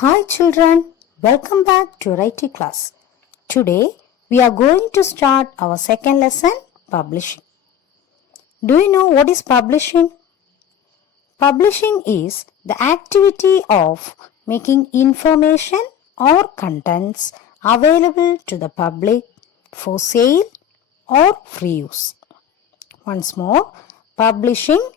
Hi children, welcome back to IT class. Today we are going to start our second lesson, publishing. Do you know what is publishing? Publishing is the activity of making information or contents available to the public for sale or free use. Once more, publishing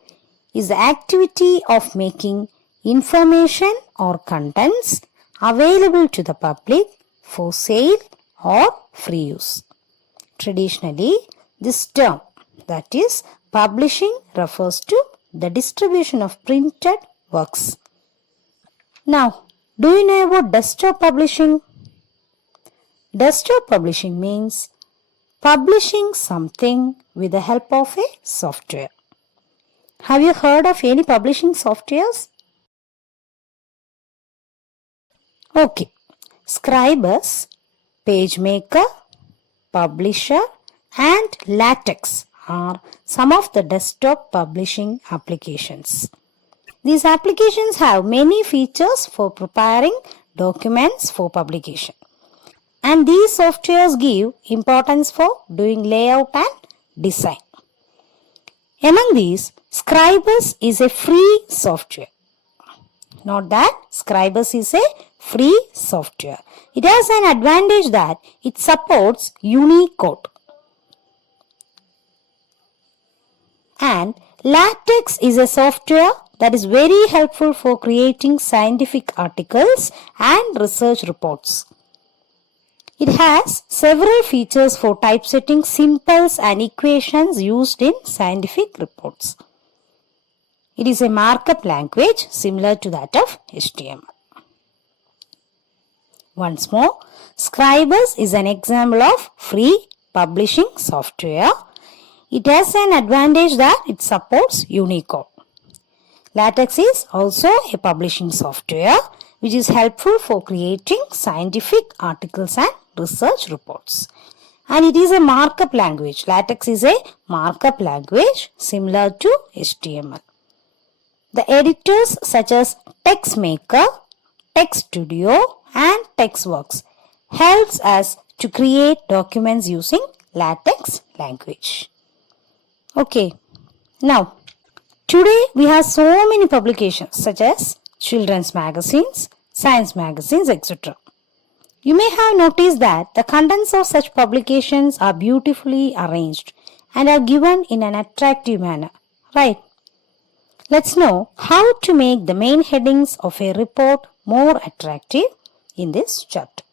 is the activity of making information or contents available to the public for sale or free use. Traditionally, this term, that is, publishing, refers to the distribution of printed works. Now, do you know about desktop publishing? Desktop publishing means publishing something with the help of a software. Have you heard of any publishing softwares? Okay. Scribus, PageMaker, Publisher and LaTeX are some of the desktop publishing applications. These applications have many features for preparing documents for publication. And these softwares give importance for doing layout and design. Among these, Scribus is a free software. Note that Scribus is a free software. It has an advantage that it supports Unicode. And LaTeX is a software that is very helpful for creating scientific articles and research reports. It has several features for typesetting symbols and equations used in scientific reports. It is a markup language similar to that of HTML. Once more, Scribus is an example of free publishing software. It has an advantage that it supports Unicode. LaTeX is also a publishing software which is helpful for creating scientific articles and research reports. And it is a markup language. LaTeX is a markup language similar to HTML. The editors such as TextMaker, TextStudio and TextWorks helps us to create documents using LaTeX language. Okay, now today we have so many publications such as children's magazines, science magazines, etc. You may have noticed that the contents of such publications are beautifully arranged and are given in an attractive manner, right? Let's know how to make the main headings of a report more attractive in this chapter.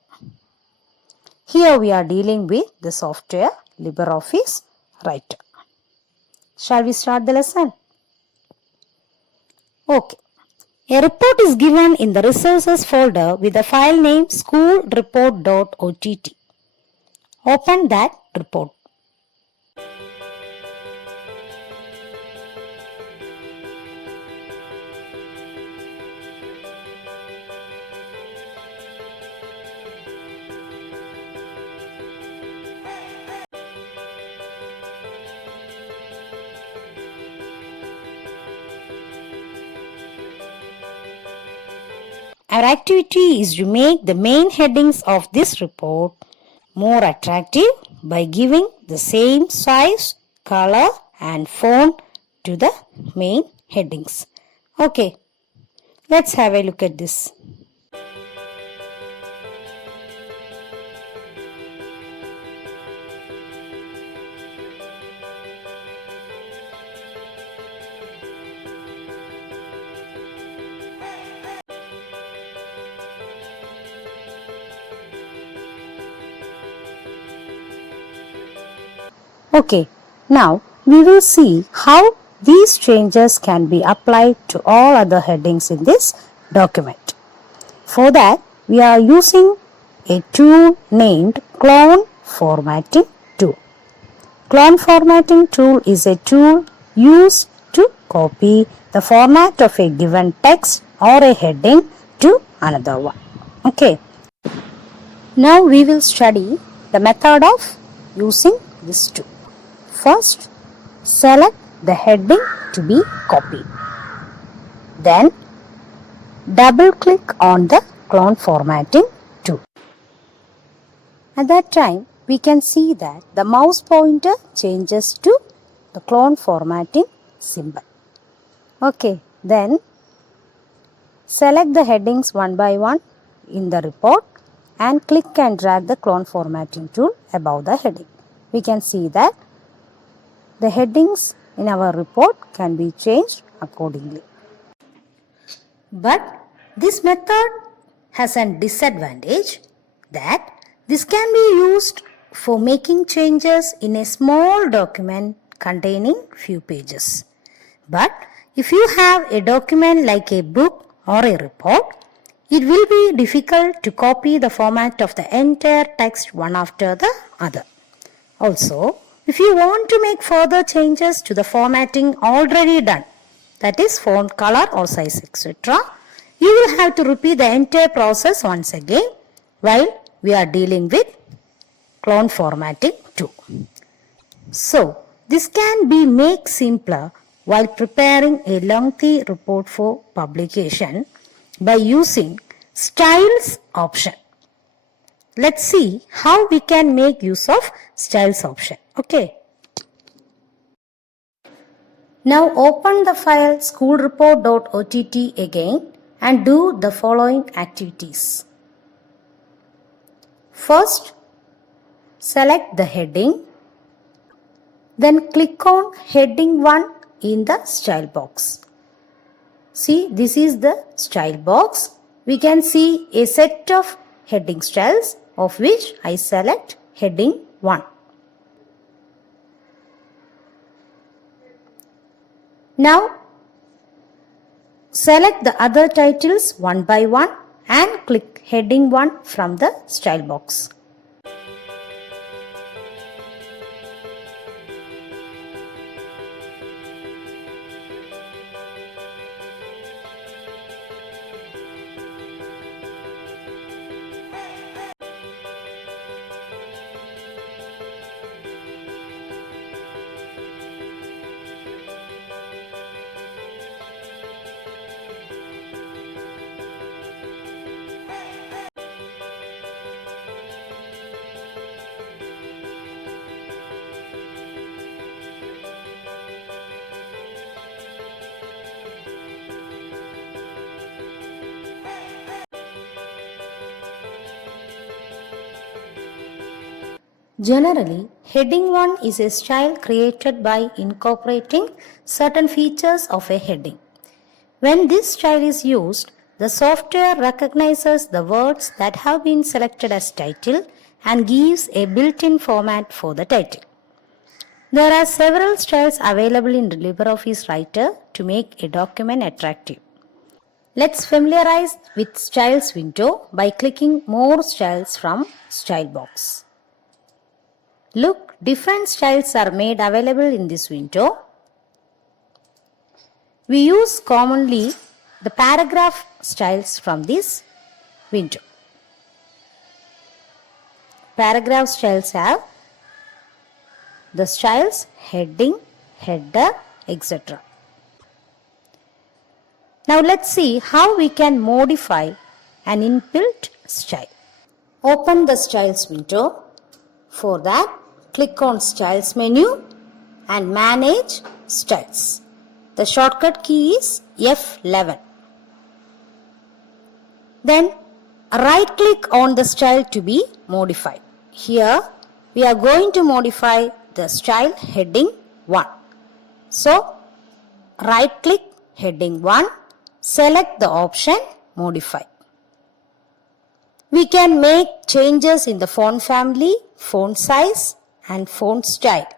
Here we are dealing with the software LibreOffice Writer. Shall we start the lesson? Okay. A report is given in the resources folder with the file name schoolreport.ott. Open that report. Our activity is to make the main headings of this report more attractive by giving the same size, color and font to the main headings. Okay, let's have a look at this. Okay, now we will see how these changes can be applied to all other headings in this document. For that, we are using a tool named Clone Formatting Tool. Clone Formatting Tool is a tool used to copy the format of a given text or a heading to another one. Okay, now we will study the method of using this tool. First, select the heading to be copied. Then, double click on the clone formatting tool. At that time, we can see that the mouse pointer changes to the clone formatting symbol. Okay, then select the headings one by one in the report and click and drag the clone formatting tool above the heading. We can see that the headings in our report can be changed accordingly. But this method has a disadvantage that this can be used for making changes in a small document containing few pages. But if you have a document like a book or a report, it will be difficult to copy the format of the entire text one after the other. Also, if you want to make further changes to the formatting already done, that is font color or size, etc., you will have to repeat the entire process once again while we are dealing with clone formatting too. So, this can be made simpler while preparing a lengthy report for publication by using Styles option. Let's see how we can make use of Styles option. Okay. Now open the file schoolreport.ott again and do the following activities. First, select the heading. Then click on heading 1 in the style box. See, this is the style box. We can see a set of heading styles, of which I select heading 1. Now, select the other titles one by one and click heading 1 from the style box. Generally, heading 1 is a style created by incorporating certain features of a heading. When this style is used, the software recognizes the words that have been selected as title and gives a built-in format for the title. There are several styles available in LibreOffice Writer to make a document attractive. Let's familiarize with Styles window by clicking More Styles from Style box. Look, different styles are made available in this window. We use commonly the paragraph styles from this window. Paragraph styles have the styles heading, header, etc. Now let's see how we can modify an inbuilt style. Open the styles window. For that, click on Styles menu and Manage Styles. The shortcut key is F11. Then right click on the style to be modified. Here we are going to modify the style heading 1. So right click heading 1, select the option Modify. We can make changes in the font family, font size and font style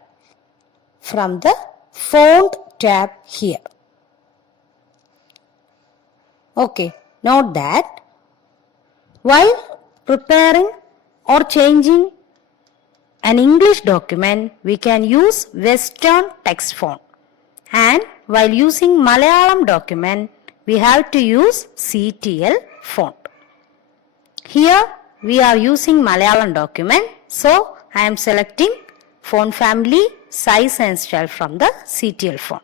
from the Font tab here. Okay, note that while preparing or changing an English document, we can use Western text font, and while using Malayalam document, we have to use CTL font. Here we are using Malayalam document, so I am selecting font family, size and style from the CTL font.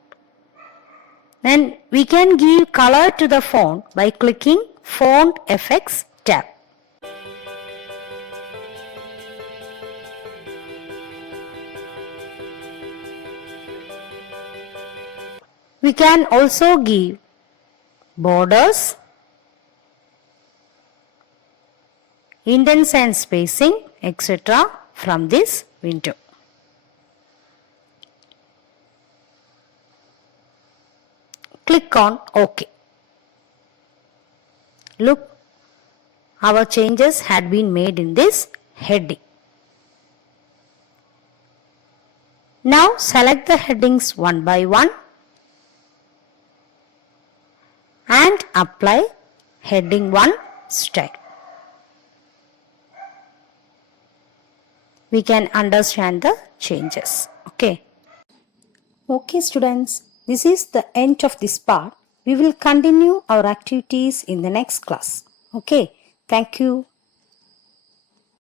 Then we can give color to the font by clicking Font Effects tab. We can also give borders, indents and spacing, etc. from this window. Click on OK. Look, our changes had been made in this heading. Now select the headings one by one and apply heading 1 style. We can understand the changes. Okay students, this is the end of this part. We will continue our activities in the next class. Okay, thank you.